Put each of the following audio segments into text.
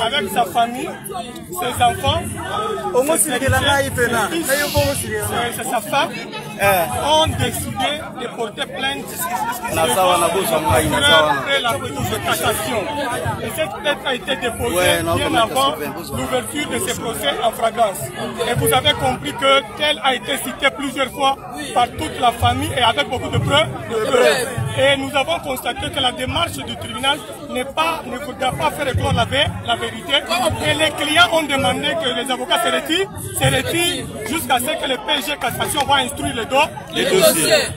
avec sa famille, ses enfants, c'est sa femme, ont décidé de porter plainte après la Cour de cassation. Et cette plainte a été déposée bien avant l'ouverture de ce procès en flagrance. Et vous avez compris que tel a été cité plusieurs fois par toute la famille et avec beaucoup de preuves. Et nous avons constaté que la démarche du tribunal ne voudra pas faire éclore la vérité. Et les clients ont demandé que les avocats se retirent jusqu'à ce que le PG Cassation va instruire les dossiers.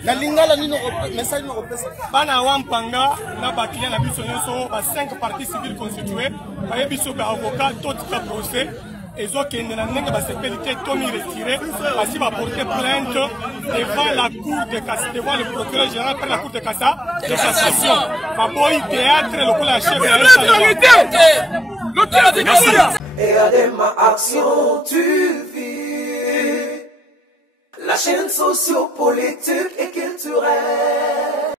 Bana Wampanga, na ba client na biso nyonso ba 5 parties civiles constituées, ba biso ba avocat tout ka procès. Et donc, il y a une sécurité retirée, parce qu'il va porter plainte devant la Cour de cassation, devant le procureur général par la Cour de cassation. Baboy théâtre, le coup la chef de et à des actions, tu vis la chaîne sociopolitique et culturelle.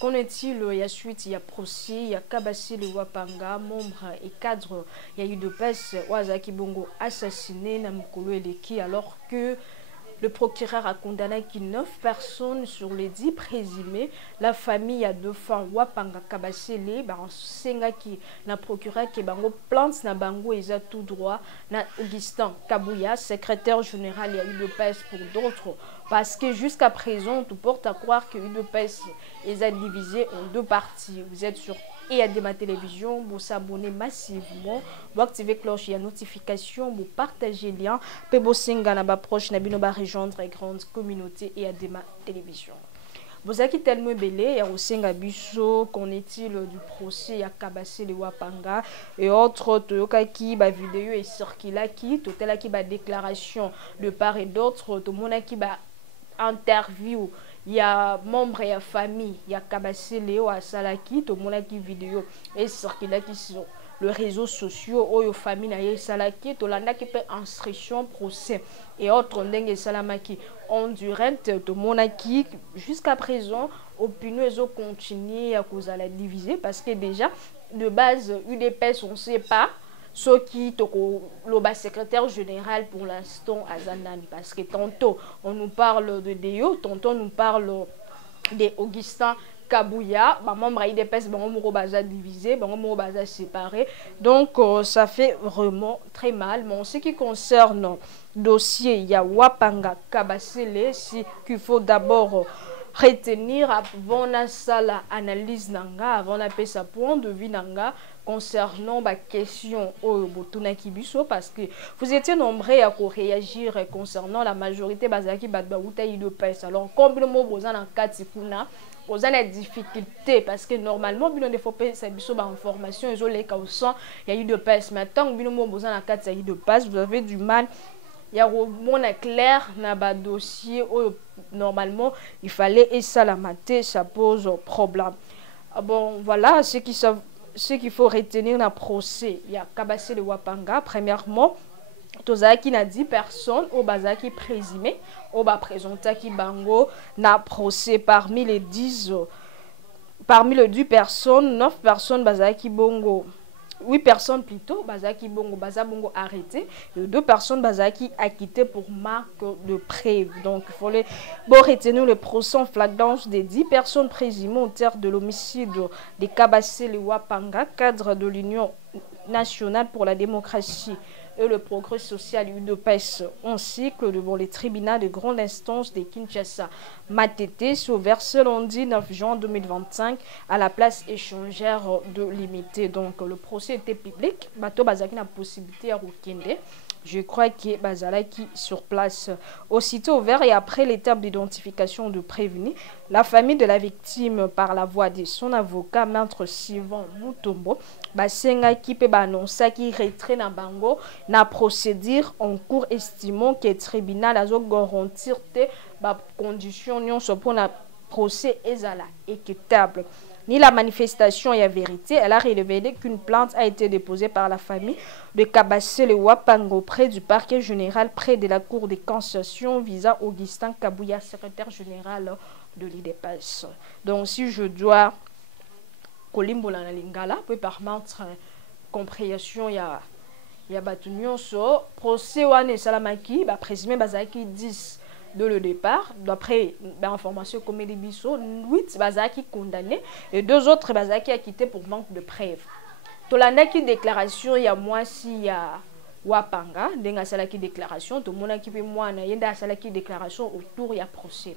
Qu'en est-il? Il y a suite, il y a procès, il y a Kabassi le Wapanga, membre et cadre, il y a eu de pèse, Wazaki Bongo assassiné, Namukolo Eleki, alors que le procureur a condamné 9 personnes sur les 10 présumés. La famille a 2 femmes, Wapanga Kabasele, Senga qui na procureur qui bango plante na bango et tout droit, na Augustin Kabouya, secrétaire général, il y a eu de pèse pour d'autres. Parce que jusqu'à présent, tout porte à croire que UDPS est divisé en 2 parties. Vous êtes sur EADMA Télévision, vous s'abonnez massivement, vous activez cloche et notification, vous partagez le lien, puis vous s'engagez dans la proche, vous rejoindre une grande communauté EADMA Télévision. Vous avez tellement belé, il y a aussi un biso, qu'en est-il du procès, il y a Kabassi le Wapanga et autres, qui ba vidéo et circulé qui, tout est qui ba déclaration de part et d'autre, tout le monde qui ba interview, il y a membres et famille, il y a Kabassi Léo à Salaki, tout le monde qui vidéo et circulé qui sur les réseaux sociaux, ou famille na Salaki, tout le monde qui fait instruction, procès et autres dengue salamaki en direct, tout le monde qui jusqu'à présent opinion ils ont continué à cause de la diviser parce que déjà de base UDPS on sait pas ce qui le secrétaire général pour l'instant à Zanani parce que tantôt on nous parle de Deo, tantôt on nous parle de Augustin Kabouya, membre IDPS, membre baza divisé, membre baza séparé. Donc ça fait vraiment très mal. Mais en ce qui concerne le dossier, il y a Wapanga Kabasele, si qu'il faut d'abord retenir avant la salle analyse nanga, avant la paix sa point de vue nanga concernant la question au Botuna Kibiso parce que vous étiez nombreux à réagir concernant la majorité bazaki badbaouta de paix. Alors comme le mot bosan en katikuna vous avez des difficultés parce que normalement il faut pas ça biso ba information ils ont les cas il y a eu de paix mais tant que le mot bosan en katikuna de paix vous avez du mal. Il y a un clair dans le dossier où normalement il fallait et ça la mater, ça pose problème. Bon, voilà ce qu'il faut retenir dans le procès. Il y a Kabassi le Wapanga, premièrement, Tozaki n'a 10 personnes au Bazaki présumé, au bas présenté qui bango na procès parmi les 10 personnes, 9 personnes Bazaki bongo. 8 personnes plutôt, Bazaki Bongo, Bazabongo arrêté, et 2 personnes Bazaki acquittées pour marque de preuve. Donc il fallait retenir le procès en flagrance des 10 personnes présumées au terme de l'homicide de Kabassi le Wapanga, cadre de l'Union nationale pour la démocratie et le progrès social UDPS en cycle devant les tribunaux de grande instance de Kinshasa. Matete s'est ouvert ce lundi 9 juin 2025 à la place échangère de Limité. Donc le procès était public. Bato bazaki na possibilité à Rokende. Je crois que Bazalaki sur place. Aussitôt ouvert et après l'étape d'identification de prévenu, la famille de la victime par la voix de son avocat, maître Sylvain Mutombo, Basenga qui peut annoncer qu'il retrait na bango na procédure en cours, estimant que le tribunal a garantir des conditions pour le procès équitable. Ni la manifestation et la vérité, elle a révélé qu'une plainte a été déposée par la famille de Kabassé le Wapango auprès du parquet général près de la cour de cassation visant Augustin Kabouya, secrétaire général de l'IDPS. Donc si je dois kolimbola na lingala, puis par contre compréhension il y a batunion so procès wane salamaki ba présumé bazaki 10 de le départ, d'après l'information comme les biso, 8 bazaki condamnés et 2 autres bazaki acquittés pour manque de preuves. Tolanda qui déclaration il y a moi si ya Wapanga, denga salaki déclaration, tout le monde qui peut moi na yenda salaki déclaration autour ya procès.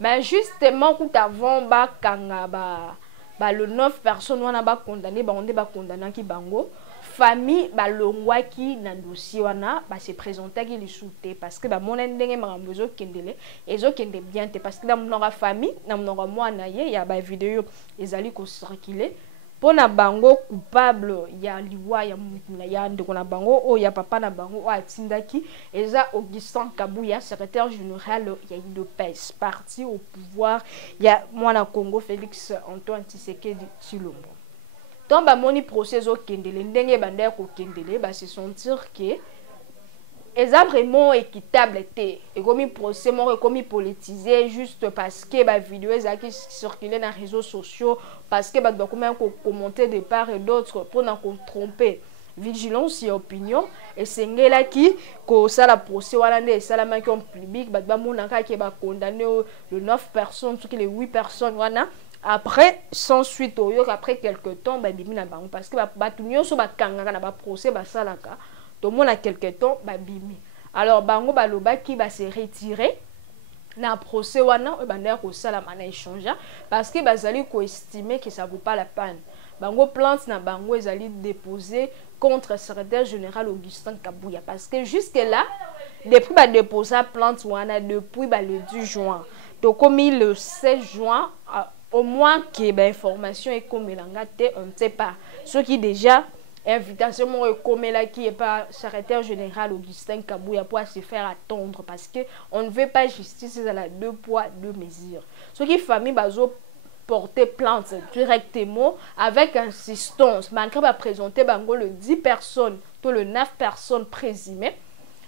Mais justement tout avant ba kanga ba le 9 personnes wana ba condamné ba onde ba condamné ki bango. Famille balongwaki na dossier wana ba se présenter qui les souté parce que ba mona ndenge makambozo kendele ezo kende bien te parce que na monora famille na monora mwana ye ya ba vidéo ezali ko circuler pona bango coupable ya liwa ya mutuna ya ndeko na bango o ya papa na bango o atindaki eza Augustin Kabouya, secrétaire général ya UDPS, parti au pouvoir ya mwana Congo Félix Antoine Tshisekedi Tshilombo. Donc, moni procès au kendele, ndenge banda ko kendele, ba se sentir que est vraiment équitable et comme procès mon comme politisé juste parce que ba vidéo qui circulent dans les réseaux sociaux parce que ba documents ko commenter de part et d'autre pour na ko tromper vigilance et opinion et c'est ngela qui ko ça la procès wala ndé ça la main public ba mona ka ke ba condamné le 9 personnes tout que les 8 personnes wana. Après, sans suite au yoke, après quelques temps, bimi na bango parce que batunyo so bakanga na ba procès ba salaka. Tout le monde a quelques temps bimi. Alors bango baloba qui va se retirer na procès wana e banda ko sala mana échange parce que bazali ko estimer que ça vaut pas la peine. Bango plainte na bango ezali déposer contre le secrétaire général Augustin Kabouya parce que jusque là depuis ba déposer plainte wana depuis le 10 juin. Donc comme le 16 juin au moins que l'information est comme on ne sait pas. Ce qui déjà, invitation comme là qui est pas secrétaire général Augustin Kabouya pour se faire attendre parce que on ne veut pas justice à la 2 poids 2 mesures. Ce qui famille bazo porter plainte directement avec insistance malgré va présenter bango le 10 personnes, tout le 9 personnes présumées.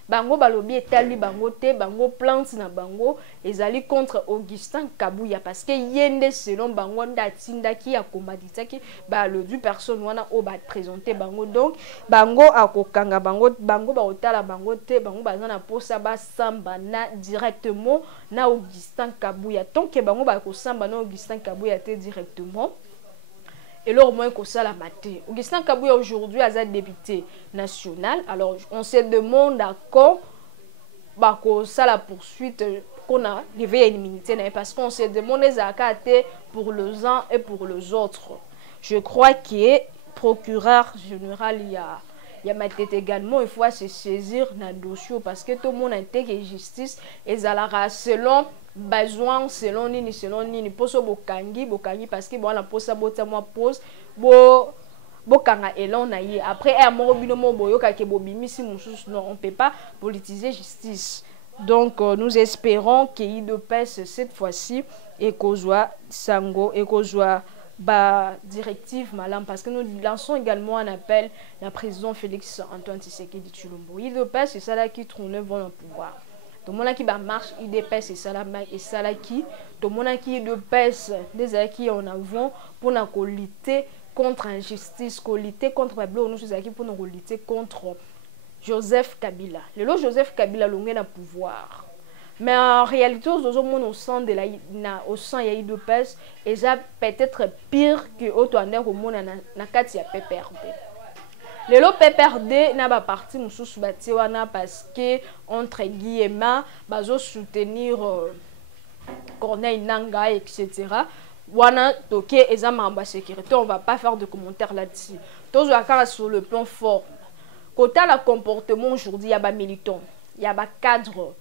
Bango balobi etali bango te bango plainte na bango ezali contre Augustin Kabouya parce que yende selon bango ndatinda ki akomadita ki ba le du personne wana o ba présenter bango donc bango akokanga bango ba otala bango te bango bazana posa ba samba na directement na Augustin Kabouya tant que bango ba ko samba na Augustin Kabouya te directement. Et là, au moins, qu'on ça la maté. Augustin Kabouya aujourd'hui a un député national. Alors, on se demande à quand ça la poursuite qu'on a levé une immunité parce qu'on se demande les actes pour les uns et pour les autres. Je crois que procureur général il y a ma tête également il faut se saisir dans le dossier parce que tout le monde a été que justice et ça la selon besoin selon nini poso bokangi parce que bon la posa bota moi pose bokanga elon na ye après un moro binomo boyoka ke bobimisi mususu non on peut pas politiser justice. Donc nous espérons que UDPS cette fois-ci et kozwa sango et kozwa ba directive malam parce que nous lançons également un appel à la président Félix Antoine Tshisekedi Tshilombo. UDPS c'est ça là qui trône devant le pouvoir. Tout le monde qui va marche UDPS et ça là qui tout le monde qui UDPS des acquis en avant pour nous lutter contre l'injustice, pour lutter contre les blocs, nous acquis pour nous lutter contre Joseph Kabila. Le lot Joseph Kabila l'ongé na pouvoir. Mais en réalité, au sein de au sein de UDPS, et ça peut-être pire que au monde na kati ya PPRD. Lelo PPRD n'a pas parti mususu bati wana parce que entre guillemets bazo soutenir Corneille Nangaa etc. Wana toke ezama en sécurité, on va pas faire de commentaires là-dessus. Tous les sur le plan fort. Côté le comportement aujourd'hui, il y a des militants, il y a des cadres,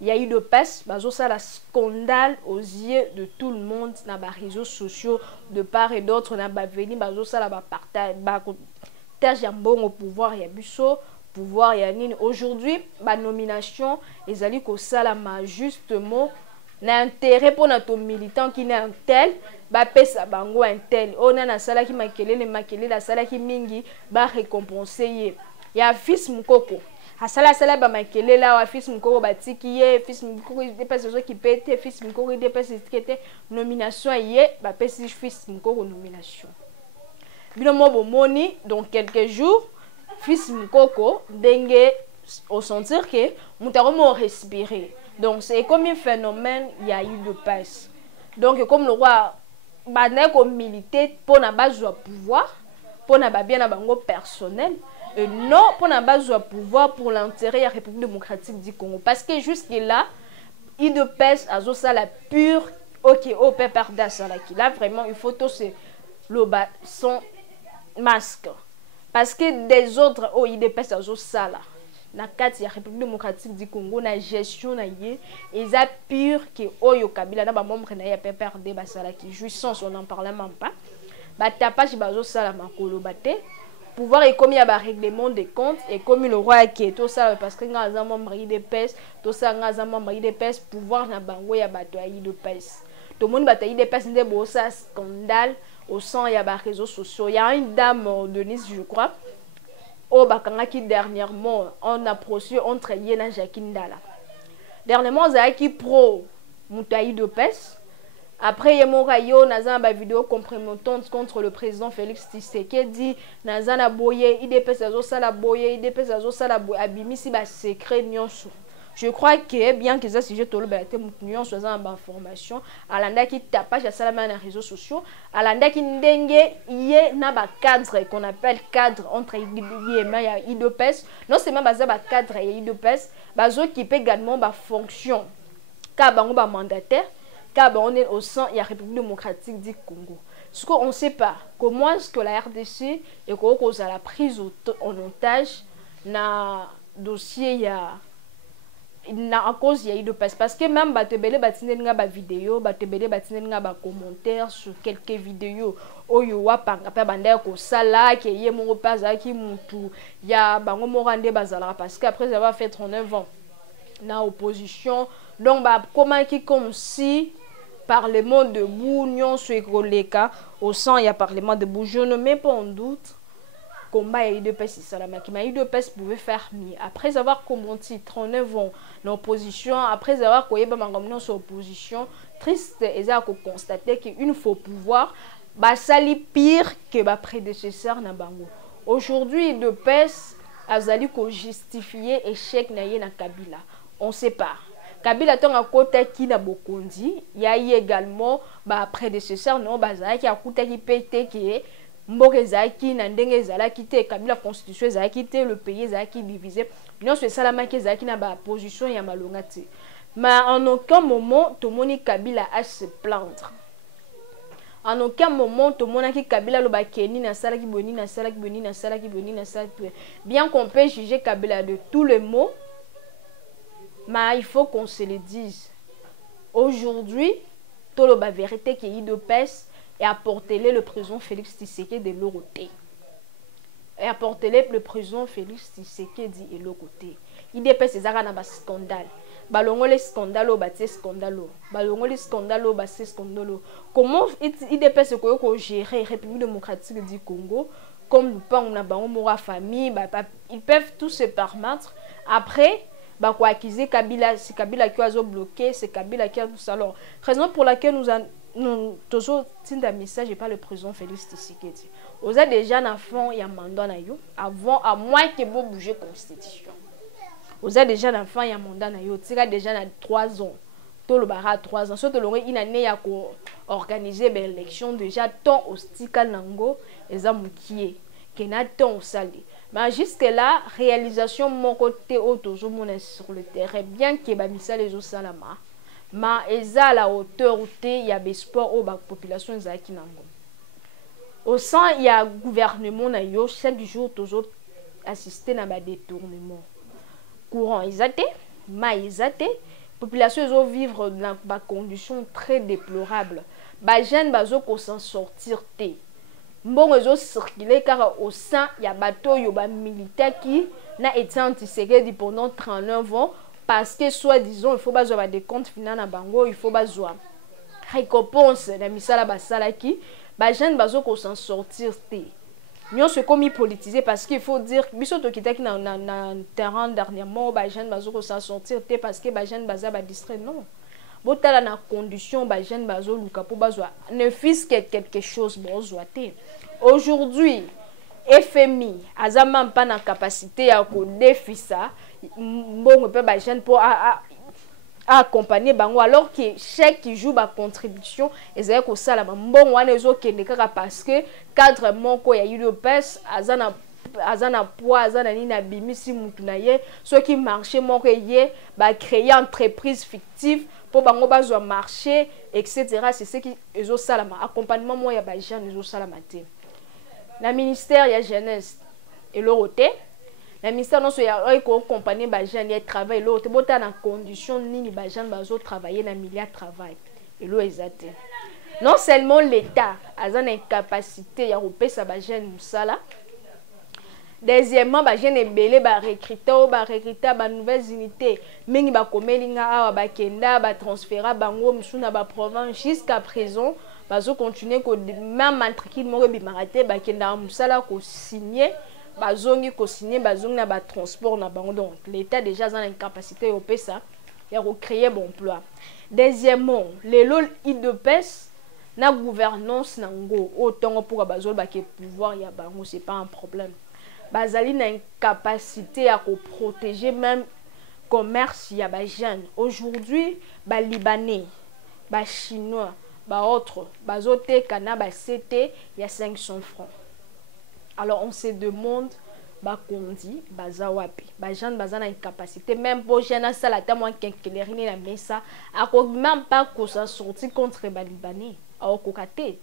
il y a eu de peste, ça la scandale aux yeux de tout le monde dans les réseaux sociaux de part et d'autre, dans les veni, ça la partage, partage bon au pouvoir, il y a busso, pouvoir il y a nini. Aujourd'hui, la nomination, ils allaient que ça la justement l'intérêt pour notre militant qui n'est un tel, ba pesa bango un tel, on a na sala qui makele le makele la sala qui mingi ba récompenser. Ya fils mukoko asala sala ba makele la wa fils mukoko batiki ye fils mukoko dépasse ceux qui pète fils mukoko dépasse qui était nomination ye ba pesi fils mukoko nomination bino mo bomoni dans quelques jours fils mukoko dengue au sentir que mutaro mo respirer. Donc c'est comme un phénomène, il y a eu de passe. Donc comme le roi bané comme militaire pour na base de pouvoir, pour na bien na bango personnel, et non pour na base de pouvoir pour l'intérêt de la République démocratique du Congo. Parce que jusque là, il de passe à ça la pure OK au pépère d'Assalaki. Là vraiment il faut tous le bas son masque. Parce que des autres oh il dépasse à ça là. Na kati ya République démocratique du Congo na gestion na yé eza pire que oyo Kabila na ba membre na ya PPRD basala qui jouissance on en parle même pas ba tapage bazo sala makolo baté pouvoir et comme il y a ba règlement des comptes et comme le roi qui tout ça parce que ngaza membre IDPS tout ça ngaza membre IDPS pouvoir na bango ya bato ya IDPS tout le monde bata IDPS ndé bo ça scandale au sein ya ba réseaux sociaux il y a une dame de Nice je crois. Oh, bakangaki dernièrement, on a procédé entre Yena Jacqueline Dala. Dernièrement, on a qui pro Moutaï de PES. Après, il y a mon rayon, une vidéo compromettante contre le président Félix Tshisekedi. Nazana boye, IDPS azo sala boye, IDPS azo sala boye, abimisi ba secret nyonso. Je crois que bien que ça sujet tout le bête mouton soit en information alanda qui tapage à salama dans les réseaux sociaux alanda qui ndenge yé na ba cadre qu'on appelle cadre entre guillemets ya IDPS non c'est même bazaba cadre ya IDPS bazo qui peut également ba fonction ka bango ba mandataire ka on est au sein ya République démocratique du Congo. Ce qu'on ne sait pas comment est-ce que la RDC est cause à la prise en otage na dossier ya na à cause il y a eu de passe parce que même batebele batine nga ba vidéo batebele batine nga ba commentaires sur quelques vidéos oyo wapanga pa banda ko sala ke ye mo paza ki mutu ya bango mo rande bazala parce que après avoir fait 39 ans na opposition donc ba comment qui comme si parlement debout nyon sur koleka au sein il y a parlement debout je ne mets pas en doute combat et de peste salama qui m'a eu de peste pouvait faire mieux après avoir commenté 39 ans l'opposition après avoir koyeba mangamno sur opposition triste et ça qu'on constater qu'une fois pouvoir ba sali pire que ba prédécesseur na bango aujourd'hui de peste azali ko justifier échec na ye na Kabila on sait pas Kabila ton a kota ki na bokondi il y a également ba prédécesseur non bazala qui a kota ki pété qui mboke zaki na ndenge ezalaki te Kabila constitution ezalaki te le pays ezalaki divisé nyonso esalamaki ezalaki na ba position ya malonga te mais en aucun moment tomoni Kabila a se plaindre en aucun moment tomonaki Kabila loba keni na salaki boni na salaki boni na salaki boni na salaki bien qu'on peut juger Kabila de tous les mots mais il faut qu'on se le dise aujourd'hui tout le vérité qui est de peste et apportez-le le président Félix Tshisekedi de l'autre côté. Et apportez-le le président Félix Tshisekedi de l'autre côté. Il dépasse ces arts dans un scandale. Balongo les scandales, bâti scandale. Balongo les scandales, bâti scandale. Comment il dépasse ce qu'on gérer la République démocratique du Congo comme nous parlons na bango mora famille, ils peuvent tous se permettre. Après, bah quoi accuser Kabila, c'est Kabila qui a bloqué, c'est Kabila qui a tout ça. Alors, raison pour laquelle nous toujours un message et pas le président Félix Tshisekedi. Vous avez déjà un fond et un mandat avant à moins que vous bougez constitution. Vous avez déjà un fond et un mandat vous avez déjà 3 ans. Tout le barra 3 ans. Surtout une année à organiser l'élection déjà tant au stical nango et zamoukié que n'a tant au sali. Mais jusque là réalisation mon côté auto sur le terrain bien que ba misala les salama ma eza la hauteur il y a des sports au ba population ezaki nango au sein il y a gouvernement na yo chaque jour toujours assister na ba détournement courant ezate ma ezate population ezo vivre dans ba conditions très déplorables ba jeune bazo ko s'en sortir té mbongo ezo circuler car au sein il y a bateau yo ba militaire qui na été anti-sécurité pendant 39 ans parce que soit disons il faut pas avoir des comptes finaux na bango il faut pas avoir récompense na misala basala qui ba jeune bazo ko s'en sortir té nous se comme politisé parce qu'il faut dire biso to kitaki na terrain dernièrement ba jeune bazo ko s'en sortir té parce que ba jeune baza ba distrait non botala na condition ba jeune bazo luka po bazwa ne fils que quelque chose bozwa té aujourd'hui FMI azama pas na capacité à ko défisa mbongo pe ba jeune pour accompagner bango alors que chaque qui joue ba contribution ezali ko sala mbongo wana ezokende kaka parce que cadre moko ya UDPS azana poids azana ni na bimisi mutu na ye ceux qui marché moko ye ba créer entreprise fictive pour bango bazwa marché etc. c'est ce qui ezo salama accompagnement moi ya ba jeune ezo salama te na ministère ya jeunesse et l'oroté la ministère non so ya ko accompagner ba jeune ya travail l'autre bota na condition nini ba jeune bazo travailler na milieu travail et lo ezate non seulement l'état azana incapacité ya repesa ba jeune musala deuxièmement ba jeune ebele ba recruter ba nouvelles unités mingi ba komelinga awa ba kenda ba transférer bango musuna ba province jusqu'à présent bazo continuer ko même matricule moko bimarate ba kenda musala ko signer bazongi ko signer bazongi na ba transport na bango donc l'état déjà a une capacité au pesa ya recréer bon emploi deuxièmement les lol IDPS na gouvernance nango autant pour bazol ba ke pouvoir ya bango c'est pas un problème bazali na une capacité à protéger même commerce ya ba jeune aujourd'hui ba libanais ba chinois ba autres bazote kana ba CT il y a 500 francs. Alors on se demande ba kondi baza wapi ba jeune baza na une capacité même pour jeune ça la tamo kenkelerine na mesa ako même pas ko ça sortir contre ba libanais au kokate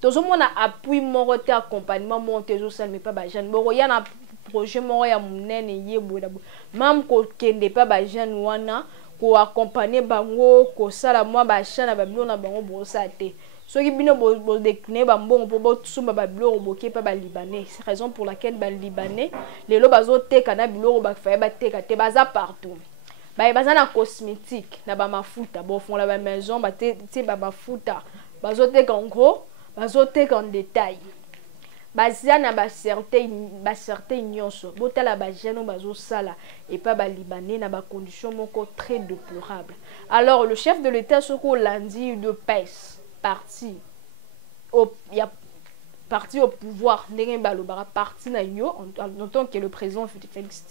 tozomona appui moko te accompagnement monté zo sal mais pas ba jeune boko ya na projet moko ya munene yeboda même ko kende pas ba jeune wana ko accompagner bango ko sala moi ba chana ba bilo na bango bosa te soki bino bo décliner ba mbongo po bo sumba ba bilo boké pas ba libanais c'est raison pour laquelle ba libanais les lo bazo teka na bilo ba fa ba teka te baza partout baza na cosmétique na ba mafuta bo font la ba maison ba te ba mafuta bazo teka en gros bazo teka en détail bazia na ba certain nyonso botala ba jeune bazo sala et pas ba libanais na ba conditions moko très déplorables. Alors le chef de l'état soko lundi de PES parti au pouvoir ndenge balobara parti na yo en tant que le président Félix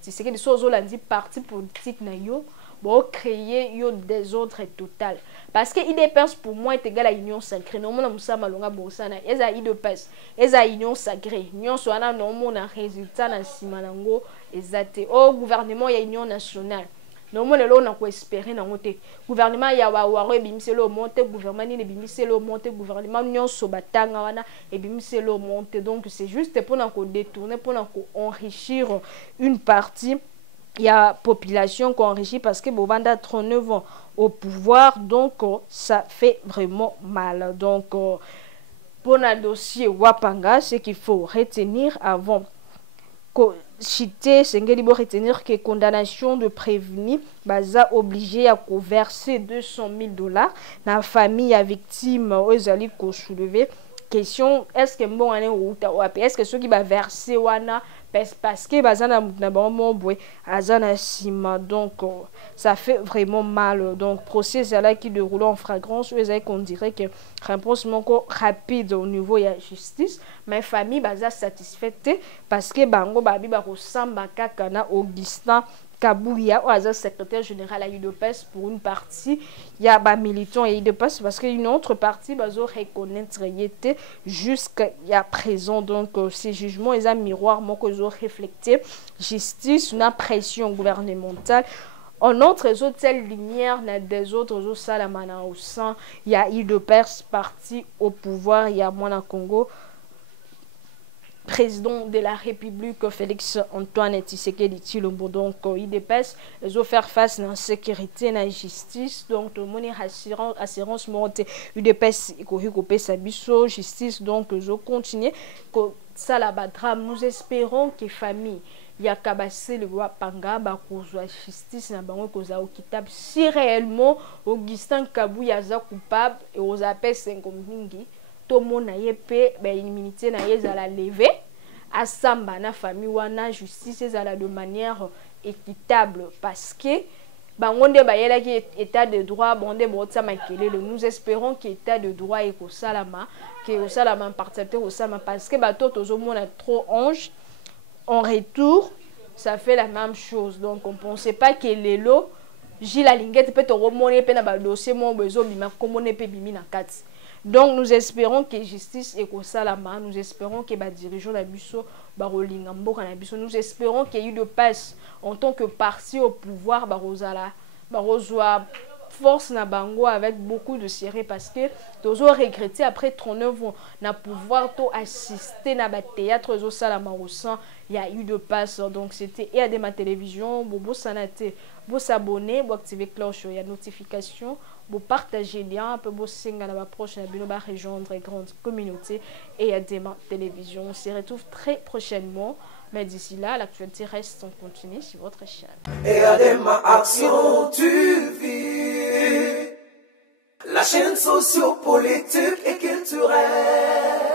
Tshisekedi sozo lundi parti politique na yo bon créer yo désordre total parce que IDPS pour moi est égal à union sacrée non mona musa malonga bosana eza IDPS eza union sacrée union soana non mona résultat na simanango ezate au gouvernement ya union nationale non mona lo na ko espérer na ngote gouvernement ya wa ebimiselo monte gouvernement ni ebimiselo monte gouvernement nyonso batanga wana ebimiselo monte donc c'est juste pour na ko détourner pour na ko enrichir une partie. Il y a population qui enrichit parce que Bobanda a 39 ans au pouvoir, donc ça fait vraiment mal. Donc, pour le dossier Wapanga, ce qu'il faut retenir avant citer, c'est qu'il faut retenir que condamnation de prévenu, baza obligé à verser $200,000 dans la famille à victime aux alliés qu'on soulevé. Question, est-ce que bon est-ce que ceux qui va verser wana parce que bazana na bon boy azana sima donc ça fait vraiment mal donc procès là qui déroule en flagrance qu'on dirait que réponse moko rapide au niveau de la justice mais famille baza satisfaite parce que bango babi ba ko samba kaka na Augustin Kabouya ou secrétaire général à UDPS pour une partie il y a ba militant et UDPS parce qu'une autre partie bazo reconnaître était jusqu'à présent donc ces jugements ils ont miroir moko refléter justice na pression gouvernementale. En autres autres lumière na des autres salamana au sein, il y a UDPS parti au pouvoir, il y a Mwana Congo président de la République Félix Antoine Tshisekedi Tshilombo. Donc UDPS ils ont faire face à la sécurité na justice, donc tout le monde assurance monte UDPS iko sa biso justice, donc ils ont continué que ça la drame. Nous espérons que famille ya kabase le roi panga ba kozwa justice na bango koza okitable si réellement Augustin Kabuya za coupable et aux appels 5 mingi to mona yepe ba immunité na yeza la lever asamba na famille wana justice ezala de manière équitable parce que bangonde ba yela ki état de droit bonde botsa makelele. Nous espérons que état de droit et ko salama que au salama partenaire au salama parce que ba to tozo mona trop ange. En retour, ça fait la même chose. Donc, on ne pensait pas que les lots, Gilles Alinguette peut te remonter dans le dossier, mon besoin, comme on est bimi na kat. Donc, nous espérons que justice est comme ça la main. Nous espérons que les dirigeants de Bisso, nous espérons qu'il y a eu de passe en tant que parti au pouvoir, Barosala, force na bango avec beaucoup de sérieux parce que tous ont regretté après 39 ans na pouvoir to assister na ba théâtre zo sala marosan. Il y a eu de passe, donc c'était et à ma télévision bobo sanate bo s'abonner bo activer cloche il y a notification bo partager lien peu bo singa na ba proche na bino ba rejoindre grande communauté et à ma télévision. On se retrouve très prochainement. Mais d'ici là, l'actualité reste en continu sur votre chaîne. Et à des actions, tu vis la chaîne socio-politique et culturelle.